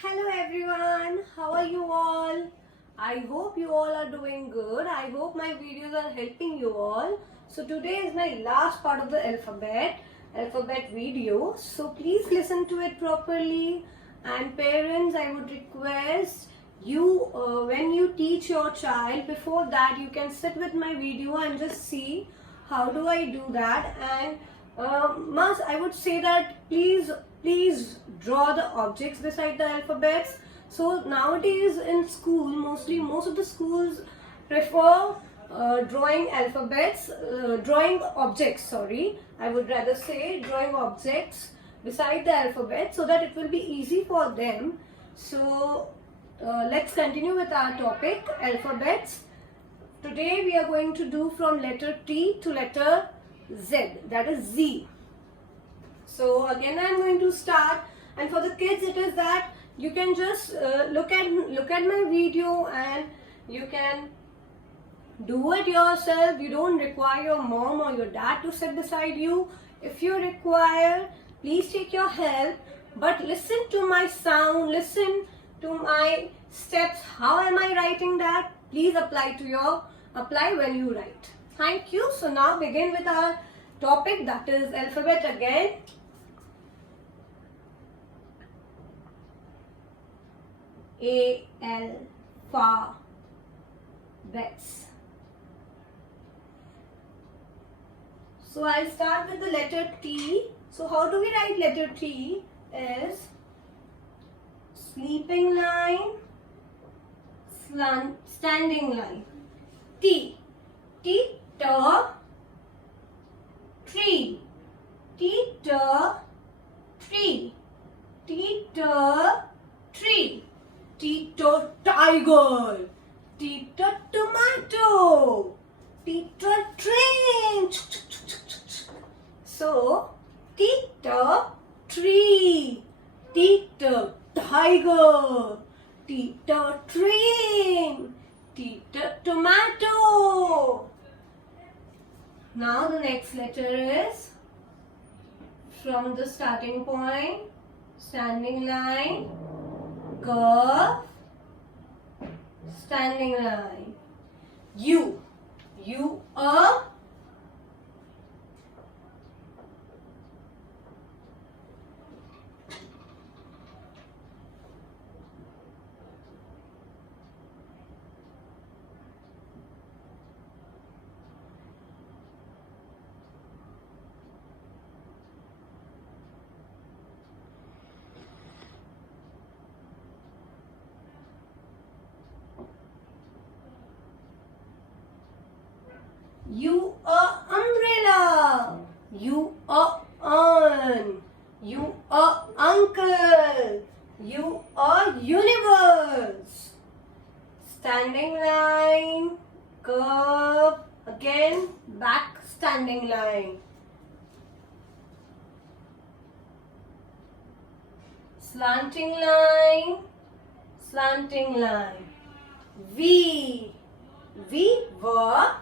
Hello everyone, how are you all? I hope you all are doing good. I hope my videos are helping you all. So today is my last part of the alphabet video. So please listen to it properly. And parents, I would request you when you teach your child, before that you can sit with my video and just see how do I do that. And must I would say that please draw the objects beside the alphabets. So nowadays in school, most of the schools prefer drawing drawing objects, sorry, I would rather say drawing objects beside the alphabet so that it will be easy for them. So let's continue with our topic, alphabets. Today we are going to do from letter T to letter Z, that is Z. So again I am going to start, and for the kids it is that you can just look at my video and you can do it yourself. You don't require your mom or your dad to sit beside you. If you require, please take your help, but listen to my sound, listen to my steps. How am I writing that? Please apply when you write. Thank you. So now begin with our topic, that is alphabet again. Alphabets. So I'll start with the letter T. So how do we write letter T? Is sleeping line, standing line. T. T, tree. T, tree. T, tree. T, tiger. T, tomato. T, train. So, T, tree. T, tiger. T, train. T, tomato. Now the next letter is from the starting point, standing line, curve, standing line. U. U, umbrella. U, urn. U, uncle. U, universe. Standing line, curve, again back standing line. Slanting line, slanting line. V. V, were.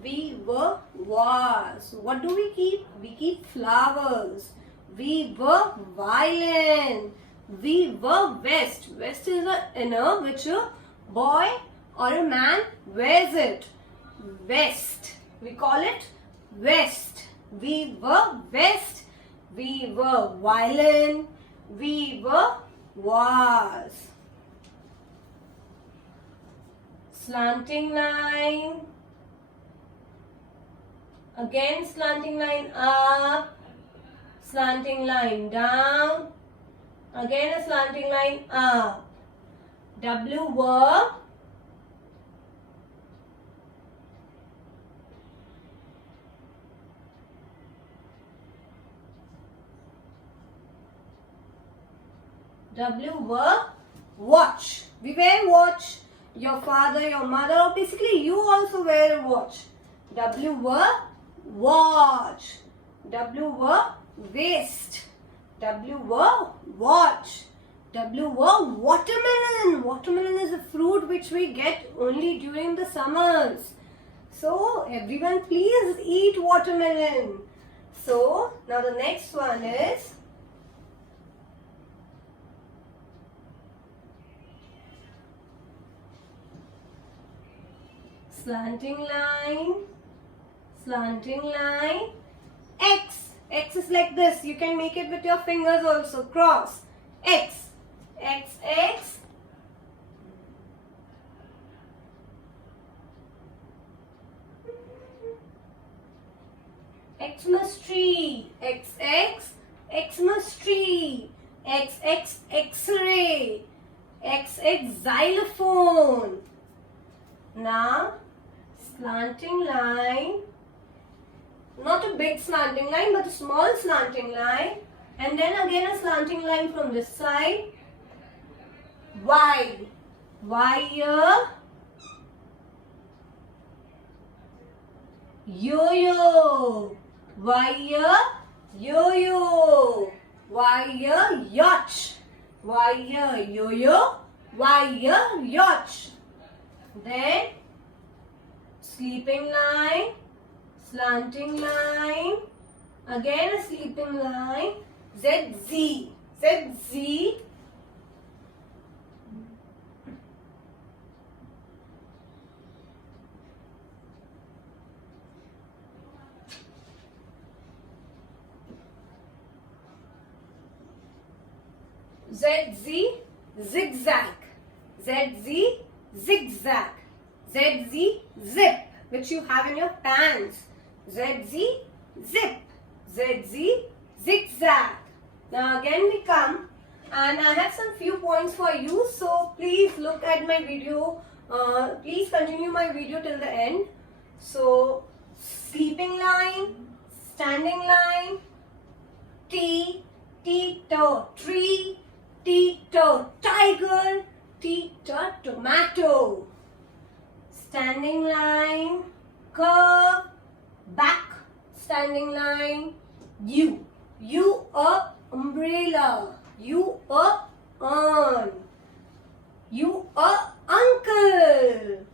We were vase. What do we keep? We keep flowers. We were violin. We were vest. Vest is an inner which a boy or a man wears it. Vest. We call it vest. We were vest. We were violin. We were vase. Slanting line. Again slanting line up, slanting line down, again a slanting line up. W, were, W watch. We wear watch. Your father, your mother, or basically you also wear a watch. W watch. W waist. W watch. W watermelon. Watermelon is a fruit which we get only during the summers. So everyone please eat watermelon. So now the next one is slanting line, slanting line, X. X is like this. You can make it with your fingers also. Cross. X. X, X. Xmas tree. X, X. Xmas tree. X, X, X-ray. X, X, xylophone. Now, slanting line. Not a big slanting line, but a small slanting line. And then again a slanting line from this side. Y. Wire. Yo-yo. Wire. Yo-yo. Wire. Yacht. Wire. Yo-yo. Wire. Yacht. Then sleeping line, slanting line, again a sleeping line, ZZ, ZZ, ZZ, zigzag, ZZ, zigzag, ZZ, zip, which you have in your pants. ZZ, zip. ZZ, zigzag. Now again we come and I have some few points for you. So please look at my video. Please continue my video till the end. So sleeping line, standing line, T, T-toe, tree, T-toe, tiger, T-toe, tomato. Standing line, curve, back, standing line, U. U a umbrella. U a urn. U a uncle.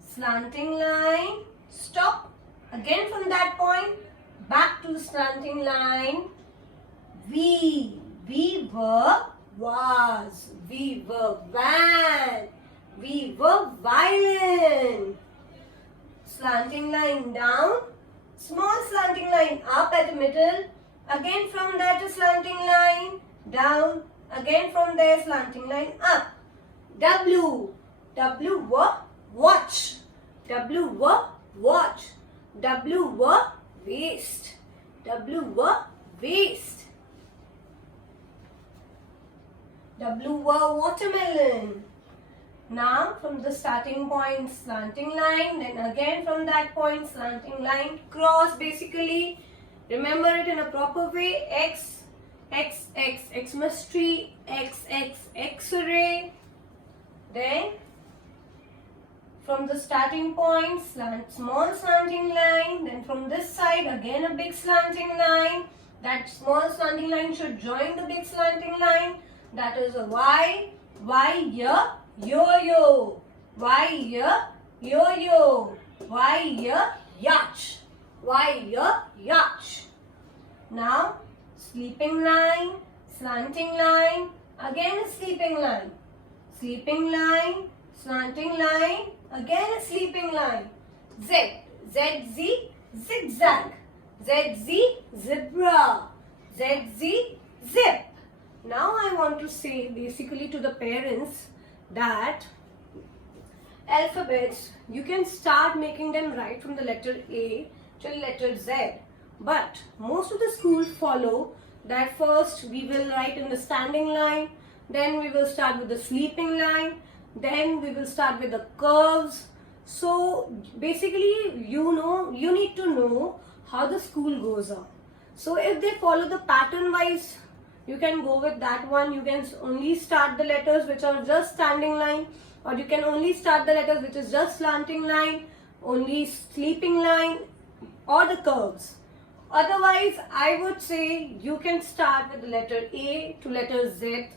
Slanting line, stop. Again from that point, back to slanting line, V. V were was. V were van. We were violin. Slanting line down, small slanting line up at the middle, again from that a slanting line down, again from there slanting line up. W. W were watch. W were watch. W were waist. W were waist. W were watermelon. Now from the starting point slanting line, then again from that point slanting line, cross basically. Remember it in a proper way. X, X, X, Xmas tree, X, X, X-ray. Then from the starting point, small slanting line. Then from this side again a big slanting line. That small slanting line should join the big slanting line. That is a Y. Y here. Yo-yo, Y here, yo-yo, Y here, yacht, Y here, yacht. Now, sleeping line, slanting line, again a sleeping line, slanting line, again a sleeping line, Z, ZZ, zigzag, ZZ, zebra, ZZ, zip. Now I want to say basically to the parents that alphabets, you can start making them right from the letter A till letter Z. But most of the schools follow that first we will write in the standing line, then we will start with the sleeping line, then we will start with the curves. So basically, you need to know how the school goes on. So if they follow the pattern wise you can go with that one. You can only start the letters which are just standing line, or you can only start the letters which is just slanting line, only sleeping line, or the curves. Otherwise, I would say you can start with the letter A to letter Z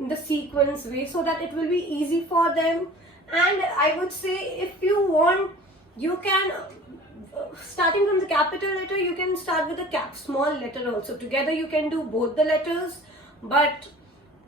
in the sequence way, so that it will be easy for them. And I would say, if you want, you can starting from the capital letter, you can start with the small letter also. Together you can do both the letters, but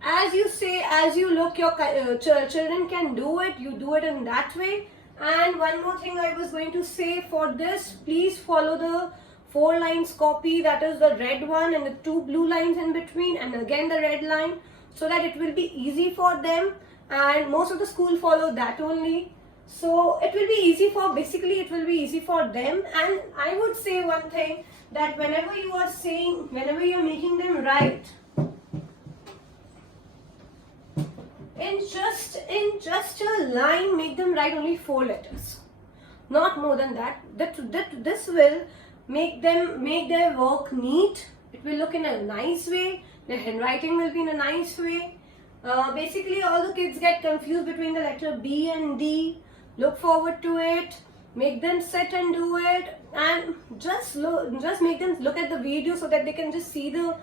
as you say, as you look, your children can do it. You do it in that way. And one more thing I was going to say for this, please follow the 4 lines copy, that is the red one and the 2 blue lines in between, and again the red line, so that it will be easy for them. And most of the school follow that only, so it will be easy for, basically it will be easy for them. And I would say one thing, that whenever you are saying, whenever you are making them write, in just a line, make them write only 4 letters, not more than that. This will make their work neat. It will look in a nice way. Their handwriting will be in a nice way. Basically, all the kids get confused between the letter B and D. Look forward to it. Make them sit and do it, and just make them look at the video, so that they can just see the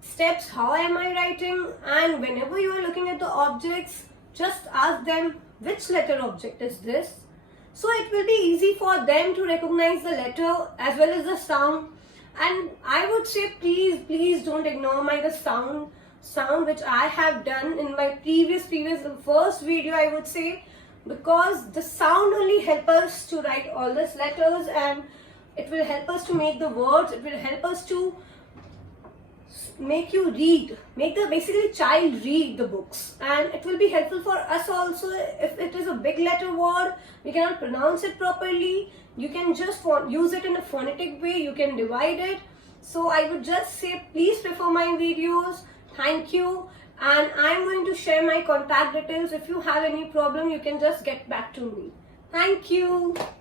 steps, how am I writing. And whenever you are looking at the objects, just ask them which letter object is this, so it will be easy for them to recognize the letter as well as the sound. And I would say, please don't ignore the sound which I have done in my the first video, I would say, because the sound only help us to write all these letters, and it will help us to make the words. It will help us to make you read, make the basically child read the books, and it will be helpful for us also. If it is a big letter word, we cannot pronounce it properly, you can just use it in a phonetic way, you can divide it. So I would just say, please prefer my videos. Thank you. And I'm going to share my contact details. If you have any problem, you can just get back to me. Thank you.